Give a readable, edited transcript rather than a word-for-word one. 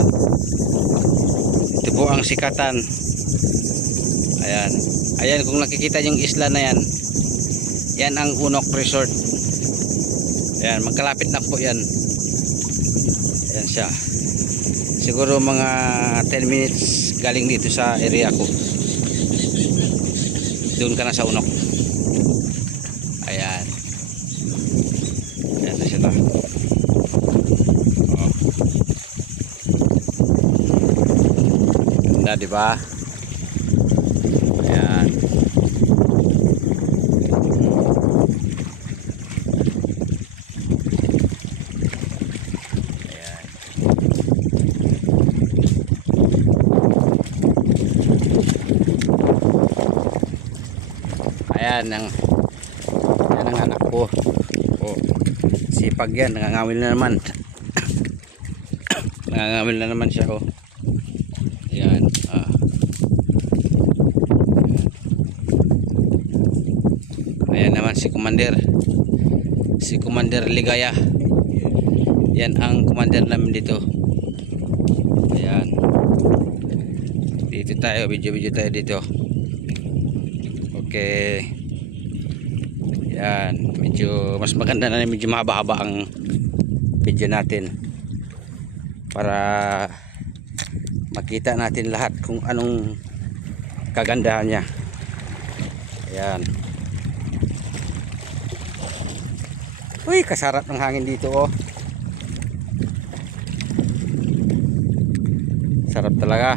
Ayan. Ito po ang sikatan. Ayan. Ayan, kung nakikita yung isla na yan, yan ang Unok Resort. Ayan, magkalapit na po yan. Ayan siya. Siguro mga 10 minutes galing dito sa area ko. Doon ka na sa Unok. Ayan. Ayan na sila. Oh. Ganda, diba? Ayan. Ayan. Ayan ang anak ko. Oh, sipag yan, nangangawil na naman. Nangangawil na naman siya, oh. Ayan. Ayan naman si Commander. Si Commander Ligaya. Yan ang commander namin dito. Ayan. Dito tayo, video tayo dito. Okay. Yan, medyo mas maganda na, medyo mahaba-haba ang video natin para makita natin lahat kung anong kagandahan niya. Ayan. Uy, kasarap ng hangin dito, oh. Sarap talaga.